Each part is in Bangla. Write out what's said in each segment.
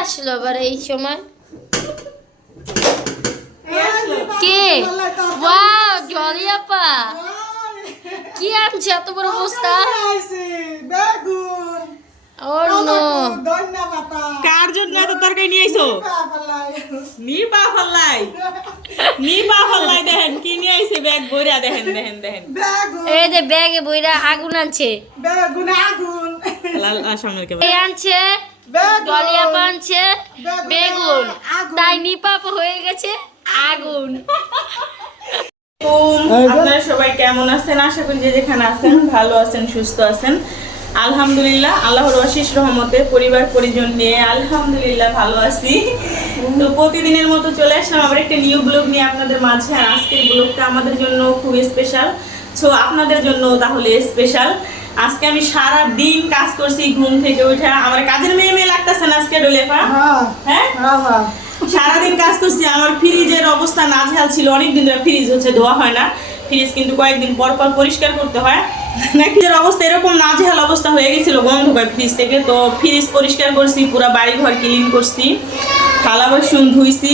আসলো আবার এই সময়? কে? ওয়াও জলি আপা। কি আনছে এত বড় বস্তা? বেগুন ওর নো। ধন্যবাদ কার জন্য এত তরকারি নিয়ে আইছো? নি পা ফাল্লাই। নি দেখেন কি নিয়ে আইছে? ব্যাগ ভরিয়া দেখেন দেখেন দেখেন। এই যে ব্যাগে বইরা আগুন আনছে। আগুন কে আনছে। আপা আনছে বেগুন, বেগুন। তাই নিপাপ হয়ে গেছে আগুন। আপনারা সবাই কেমন আছেন? আশা করি যে যেখানে আছেন ভালো আছেন সুস্থ আছেন। আলহামদুলিল্লাহ আল্লাহর অশেষ রহমতে পরিবার পরিজন নিয়ে আলহামদুলিল্লাহ ভালো আছি। তো প্রতিদিনের মতো চলে আসলাম আবার একটা নিউ ব্লগ নিয়ে আপনাদের মাঝে। আর আজকের ব্লগটা আমাদের জন্য খুব স্পেশাল সো আপনাদের জন্য তাহলে স্পেশাল আজকে আমি সারা দিন কাজ করছি ঘুম থেকে উঠে। আমার কাজের মেয়ে মেয়ে লাগতেছে না আজকে ডোলেপা হ্যাঁ হ্যাঁ। হ্যাঁ? সারাদিন কাজ করছি আমার ফ্রিজের অবস্থা নাজেহাল ছিল অনেকদিন ধরে ফ্রিজ হচ্ছে ধোয়া হয় না। ফ্রিজ কিন্তু কয়েকদিন পর পর পরিষ্কার করতে হয়। ফ্রিজের অবস্থা এরকম নাজেহাল অবস্থা হয়ে গেছিল গন্ধ পায় ফ্রিজ থেকে। তো ফ্রিজ পরিষ্কার করছি পুরো বাড়ি ঘর ক্লিন করছি থালা বাসন ধুইছি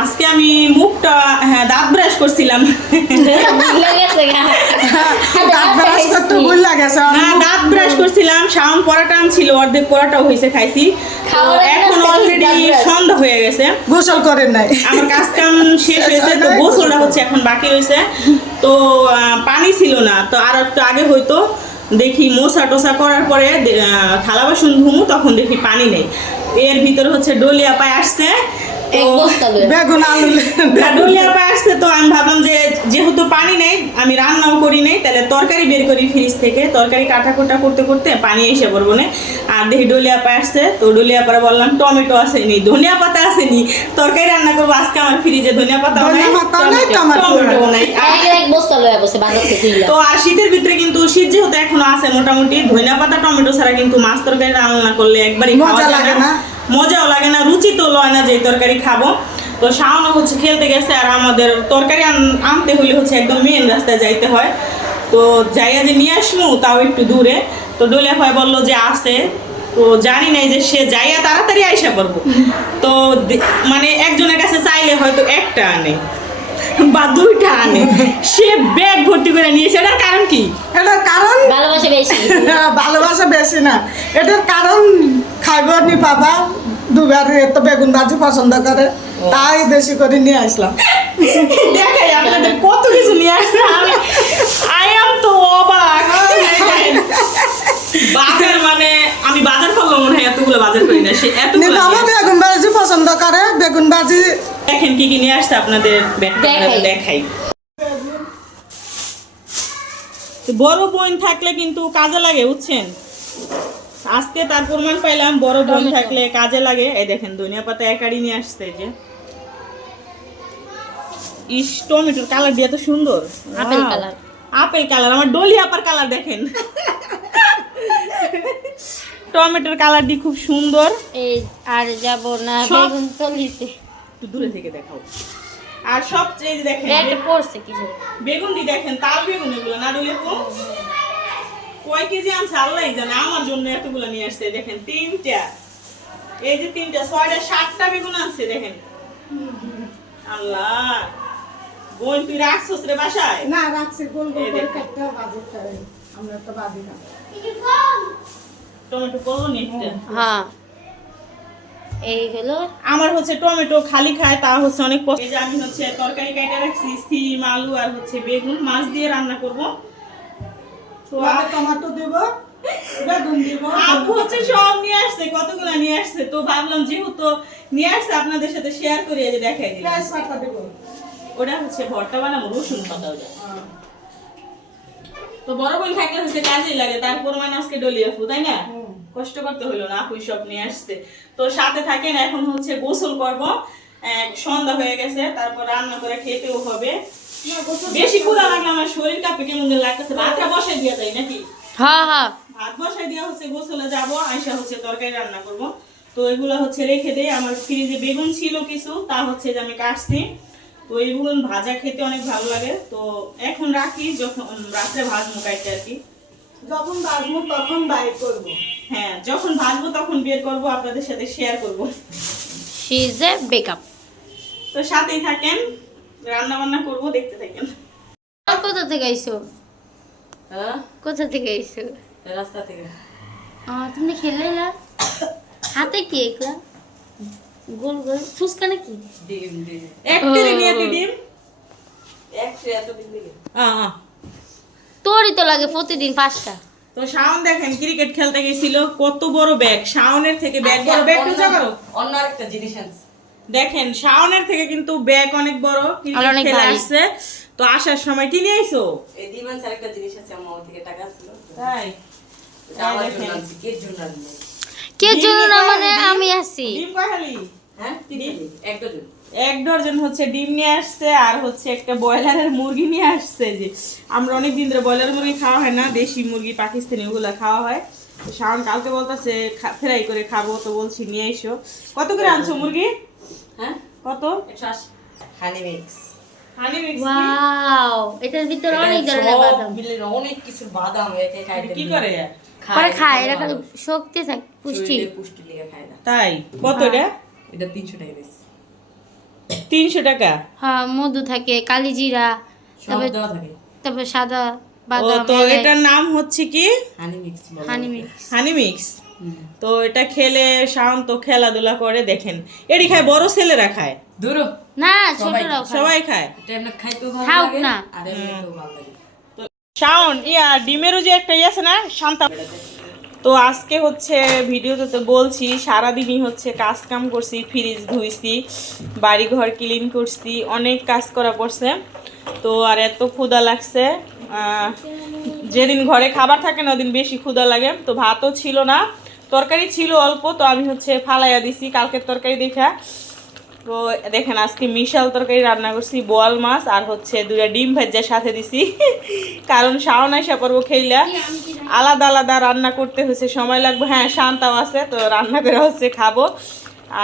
আজকে আমি মুখটা হ্যাঁ দাঁত ব্রাশ করছিলাম। দাঁত ব্রাশ করতে ভুল লাগেছে। না দাঁত ব্রাশ করছিলাম শাওন পরাটা ছিল অর্ধেক পরাটাও হয়েছে খাইছি। তো এখন অলরেডি সন্ধ্যা হয়ে গেছে। গোসল করেন নাই। আমার কাজ কাম শেষ হয়েছে তো গোসলটা হচ্ছে এখন বাকি রয়েছে। তো পানি ছিল না তো আর একটু আগে হয়তো দেখি মোসা টোসা করার পরে থালা বাসন ধুমু তখন দেখি পানি নেই। এর ভিতরে হচ্ছে ডলিয়া পায়ে আসছে এক বস্তা বেগুন আলু আসছে তো আমি ভাবলাম যে যেহেতু পানি নেই আমি রান্নাও করি নাই তাহলে তরকারি বের করি ফ্রিজ থেকে। তরকারি কাটা কোটা করতে করতে পানি এসে পড়ব না। আর দেখি ডলিয়া পায় আসছে তো ডলিয়া পাড়া বললাম টমেটো আসেনি ধনিয়া পাতা আসেনি। তরকারি রান্না করব আজকে আমার ফ্রিজে ধনিয়া পাতা নাই, টমেটো নাই। তো আর শীতের ভিতরে কিন্তু শীত যেহেতু এখনও আছে মোটামুটি ধনিয়া পাতা টমেটো ছাড়া কিন্তু মাছ তরকারি রান্না করলে একবারই খাওয়া মজা যায় লাগে না। মজাও লাগে না রুচি তো লয় না যে তরকারি খাব। তো শাওনা হচ্ছে খেলতে গেছে আর আমাদের তরকারি আন- আনতে হলে হচ্ছে একদম মেন রাস্তায় যাইতে হয়। তো যাইয়া যে নিয়ে আসব তাও একটু দূরে। তো ডোলে ভাই বলল যে আছে। তো জানি নাই যে সে যাইয়া তাড়াতাড়ি আইসা পড়ব। তো মানে একজনের কাছে চাইলে হয়তো একটা আনে বা দুইটা আনে। সে ব্যাগ ভর্তি করে নিয়েছে। এটার কারণ কি? এটার কারণ? ভালোবাসা বেশি। ভালোবাসা বেশি না। এটার কারণ খাইব নি বাবা? দুবার তো বেগুন ভাজি পছন্দ করে। তাই বেশি করে নিয়ে আসলাম। দেখাই আপনাদের কত কিছু নিয়ে আসছে আই এম তো অবাক। বাজার মানে আমি বাজার করলাম মনে হয় এতগুলো বাজার করি না। সে এতগুলো বাবা বেগুন ভাজি পছন্দ করে। বেগুন ভাজি দেখেন কি কি নিয়ে আসছে আপনাদের দেখাই। দেখাই। বড় বোন থাকলে কিন্তু কাজে লাগে বুঝছেন? আজকে তার প্রমাণ পাইলাম বড় বোন থাকলে কাজে লাগে। এই দেখেন ধনিয়া পাতা একাডি নিয়ে আসছে যে। ইস টমেটোর কালার দিয়ে তো সুন্দর। Apple colour. আপেল কালার আমার ডলি আপার কালার দেখেন। টমেটোর কালারটি খুব সুন্দর। এই আর যাব না বেগুন তলিতে। একটু দূরে থেকে দেখাও। আর সবচেয়ে দেখেন বেগুন দি দেখেন তাল বেগুন এগুলো না আপু কয় কেজি আনছে? আল্লাহ জানে আমার জন্য এতগুলো নিয়ে আসছে দেখেন তিনটা। এই যে তিনটা ছয়টা সাতটা বেগুন আনছে দেখেন। আল্লাহ বোন তুই রাখছস রে বাসায়? না রাখছি গোল গোল করে কাটতে ভাজি খাই আমরা তো না। টমেটো হ্যাঁ এই হলো। আমার হচ্ছে টমেটো খালি খায় তা হচ্ছে অনেক পছন্দ এই যে আমি হচ্ছে তরকারি কাইটা রাখছি সিম আলু আর হচ্ছে বেগুন মাছ দিয়ে রান্না করব। টমেটো দিব আপু হচ্ছে সব নিয়ে আসছে কতগুলো নিয়ে আসছে? তো ভাবলাম যেহেতু নিয়ে আসছে আপনাদের সাথে শেয়ার করে যে দেখাই দিলাম। পেঁয়াজ পাতা দিব। ওটা হচ্ছে ভর্তা বানাবো রসুন পাতা ওটা। তো বড় বোন থাকলে হচ্ছে কাজেই লাগে তারপর মানে আজকে ডলি আপু তাই না? কষ্ট করতে হলো না আপুই সব নিয়ে আসছে। তো সাথে থাকেন এখন হচ্ছে গোসল করব। সন্ধ্যা হয়ে গেছে তারপর রান্না করে খেতেও হবে। বেশি লাগলে আমার শরীর কাঁপে কেমন লাগতেছে। ভাতটা বসাই দিয়ে যায় নাকি? হ্যাঁ হ্যাঁ ভাত বসাই দেওয়া হচ্ছে গোসলে যাব আইসা হচ্ছে তরকারি রান্না করব। তো এগুলো হচ্ছে রেখে দেই। আমার ফ্রিজে বেগুন ছিল কিছু তা হচ্ছে যে আমি কাটছি। তো এই বেগুন ভাজা খেতে অনেক ভালো লাগে। তো এখন রাখি যখন রাত্রে ভাজবো কাইতে আর কি। যখন বাজবো তখন বাইক করব। হ্যাঁ যখন ভাজবো তখন বের করব আপনাদের সাথে শেয়ার করব। শি ইজ এ বেকআপ তো সাথেই থাকেন। রান্না বান্না করব দেখতে থাকেন। কোথা থেকে আইছো? হ্যাঁ? কোথা থেকে আইছো? রাস্তা থেকে। তুমি খেলে না হাতে কি এগুলা? গোল গোল। ফুচকা নাকি? ডিম ডিম। একটি নিয়ে দি ডিম? একশো এতদিন থেকে আহ, আহ। তোরই তো লাগে প্রতিদিন পাঁচটা। তো শাওন দেখেন ক্রিকেট খেলতে গেছিল কত বড় ব্যাগ শাওনের থেকে ব্যাগ বড় ব্যাগ পূজা করো অন্য আরেকটা জিনিস আনছি। দেখেন শাওনের থেকে কিন্তু ব্যাগ অনেক বড় খেলে আসছে তো আসার সময় কিনে আইছো? এই ডিম আনছি আরেকটা জিনিস আছে আমার থেকে টাকা ছিল তাই। জন্য কে জন্য মানে আমি আছি। ডিম কয় হ্যাঁ এক ডজন। এক ডজন হচ্ছে ডিম নিয়ে আসছে আর হচ্ছে একটা ব্রয়লারের মুরগি নিয়ে আসছে। যে আমরা অনেক দিন ধরে ব্রয়লার মুরগি খাওয়া হয় না দেশি মুরগি পাকিস্তানি ওগুলো খাওয়া হয়। তো শাওন কালকে বলতেছে ফ্রাই করে খাব তো বলছি নিয়ে এসো কত করে আনছো মুরগি? হ্যাঁ? কত? Honey mix honey mix wow এটার ভিতরে অনেক ধরনের বাদাম। অনেক কিছু বাদাম একে খাই কি করে? পরে খায় এরা খালি শক্তি থাকে পুষ্টি। পুষ্টি লেগে খায় না। তাই? কত এটা? এটা তিনশো টাকা তিনশো হ্যাঁ মধু থাকে কালি জিরা সব তবে দেওয়া থাকে। তারপর সাদা ও বাদাম তো এটার নাম হচ্ছে কি? Honey mix honey mix honey mix হুম। তো এটা খেলে শাওন তো খেলাধুলা করে দেখেন। এটি খায় বড় ছেলেরা খায়। দূরও না সবাই- ছোটরাও খায়। সবাই লাগে না। আর এমনিতেও ভালো লাগে। শাওন ইয়া ডিমেরও যে একটা ইয়ে আছে না শান্তা? তো আজকে হচ্ছে ভিডিওতে তো বলছি সারাদিনই হচ্ছে কাজ কাম করছি ফ্রিজ ধুইছি বাড়ি ঘর ক্লিন করছি অনেক কাজ করা পড়ছে। তো আর এত ক্ষুধা লাগছে আহ, যেদিন ঘরে খাবার থাকে না ওদিন বেশি ক্ষুদা লাগে। তো ভাতও ছিল না। তরকারি ছিল অল্প তো আমি হচ্ছে ফালাইয়া দিছি কালকের তরকারি দেখা। তো দেখেন আজকে মিশাল তরকারি রান্না করছি বোয়াল মাছ আর হচ্ছে দুটা ডিম ভাজ্যার সাথে দিছি। কারণ শাওন আইসা পর্ব খেইলা। আলাদা আলাদা রান্না করতে হচ্ছে সময় লাগবে। হ্যাঁ শান্তাও আছে তো রান্না করে হচ্ছে খাব।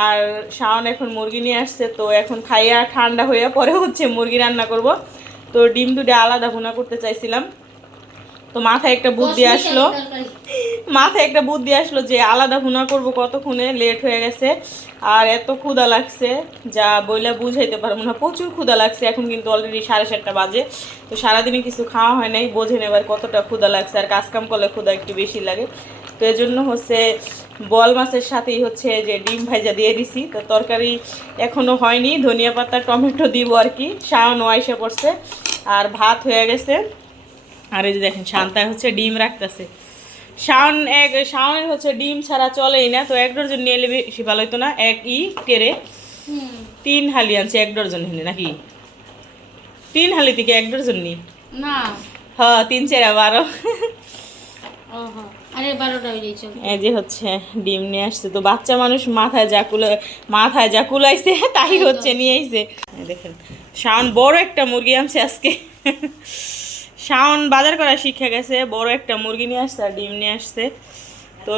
আর শাওন এখন মুরগি নিয়ে আসছে তো এখন খাইয়া ঠান্ডা হইয়া পরে হচ্ছে মুরগি রান্না করব। তো ডিম দুটো আলাদা ভুনা করতে চাইছিলাম। তো মাথায় একটা বুদ্ধি আসলো। মাথায় একটা বুদ্ধি আসলো যে আলাদা ভুনা করব কতক্ষণে লেট হয়ে গেছে। আর এত ক্ষুদা লাগছে যা বইলা বুঝাইতে পারব না। প্রচুর ক্ষুদা লাগছে এখন কিন্তু অলরেডি সাড়ে সাতটা বাজে। তো সারাদিনে কিছু খাওয়া হয় নাই বোঝেন এবার কতটা ক্ষুদা লাগছে। আর কাজ কাম করলে ক্ষুধা একটু বেশি লাগে। তো এই জন্য হচ্ছে বল মাছের সাথেই হচ্ছে যে ডিম ভাইজা দিয়ে দিছি। তো তরকারি এখনও হয়নি। ধনিয়া পাতা টমেটো দিব আর কি। শাওনও আইসে পড়ছে। আর ভাত হয়ে গেছে। আর এই যে দেখেন শান্তায় হচ্ছে ডিম রাখতেছে। শাওন এক শাওনের হচ্ছে ডিম ছাড়া চলেই না তো এক ডজন নিয়ে এলে বেশি ভালো হতো না। এক ই হুম, তিন হালি আনছে এক ডজন হেলে নাকি? তিন হালি থেকে এক ডজন নি? না। হ তিন চার বারো। এই যে হচ্ছে ডিম নিয়ে আসছে। তো বাচ্চা মানুষ মাথায় যা কুলা মাথায় যা কুলাইছে তাই হচ্ছে নিয়ে আইছে। দেখেন শাওন বড় একটা মুরগি আনছে আজকে। শাওন বাজার করা শিখে গেছে বড় একটা মুরগি নিয়ে আসছে আর ডিম নিয়ে আসছে। তো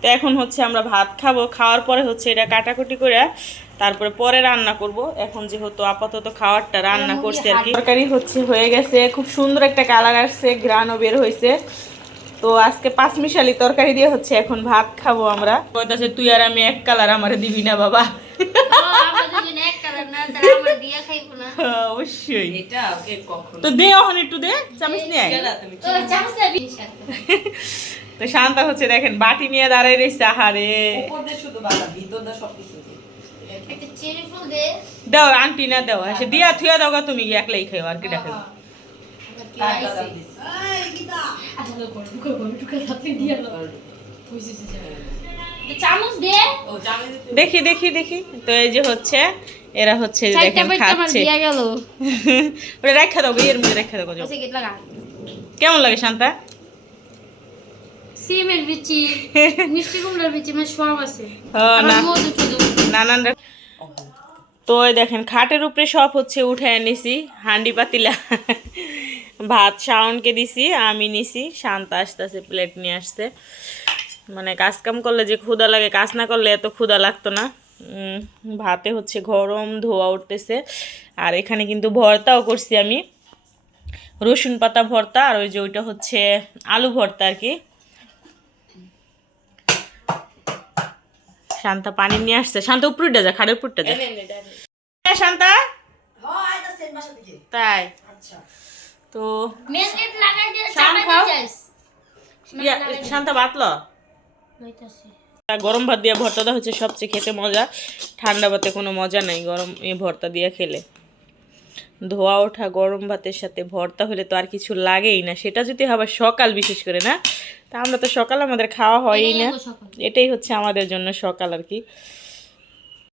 তো এখন হচ্ছে আমরা ভাত খাব। খাওয়ার পরে হচ্ছে এটা কাটাকুটি করে তারপরে পরে রান্না করব। এখন যেহেতু আপাতত খাওয়ারটা রান্না করছি আর কি। তরকারি হচ্ছে হয়ে গেছে খুব সুন্দর একটা কালার আসছে গ্রানও বের হয়েছে। তো আজকে পাঁচ মিশালি তরকারি দিয়ে হচ্ছে এখন ভাত খাব আমরা। কইতাছে তুই আর আমি এক কালার আমার দিবি না বাবা। অবশ্যই। এটা ওকে কখন তো দে ওখানে একটু দে চামিচ নিয়ে আয়। কেডা চামচ না তো শান্তা হচ্ছে দেখেন বাটি নিয়ে দাঁড়াই রয়েছে আহারে। উপর দিয়ে শুধু বাদাম ভিতর দিয়ে সব কিছু একটা চেরি ফুল দে। দাও আন্টি না দাও এসে দিয়া থুয়া দাও গা তুমি একলাই খাও আর কি ডাকে দে। ও জামে দিতে দেখি দেখি দেখি। তো এই যে হচ্ছে এরা হচ্ছে দেখেন খাচ্ছে। ওটা রেখা দাও এর মধ্যে রেখা দাও লাগা। কেমন লাগে শান্তা? সিমের বিচি মিষ্টি কুমড়ার বিচি মানে সব আছে। নানান তো এই দেখেন খাটের উপরে সব হচ্ছে উঠে নিছি হান্ডি পাতিলা। ভাত শাওনকে দিছি আমি নিছি শান্ত আসতেছে প্লেট নিয়ে আসছে। মানে কাজ কাম করলে যে ক্ষুধা লাগে কাজ না করলে এত ক্ষুধা লাগতো না। ভাতে হচ্ছে গরম ধোয়া উঠতেছে। আর এখানে কিন্তু ভর্তাও করছি আমি। রসুন পাতা ভর্তা আর ওই যে ওইটা হচ্ছে আলু ভর্তা আর কি। শান্তা পানি নিয়ে আসছে। শান্তা উপরটা যা খাড়ের উপরটা যা। হ্যাঁ, শান্তা? তাই? তো খাও। দিয়ে যাইস। ইয়া, শান্তা বাতলো? লইতাছি। গরম ভাত দিয়ে ভর্তাটা হচ্ছে সবচেয়ে খেতে মজা। ঠান্ডা ভাতে কোনো মজা নাই গরম এই ভর্তা দিয়ে খেলে। ধোয়া ওঠা গরম ভাতের সাথে ভর্তা হলে তো আর কিছু লাগেই না। সেটা যদি আবার সকাল বিশেষ করে না? তা আমরা তো সকাল আমাদের খাওয়া হয়ই না। এটাই এটাই হচ্ছে আমাদের জন্য সকাল আর কি।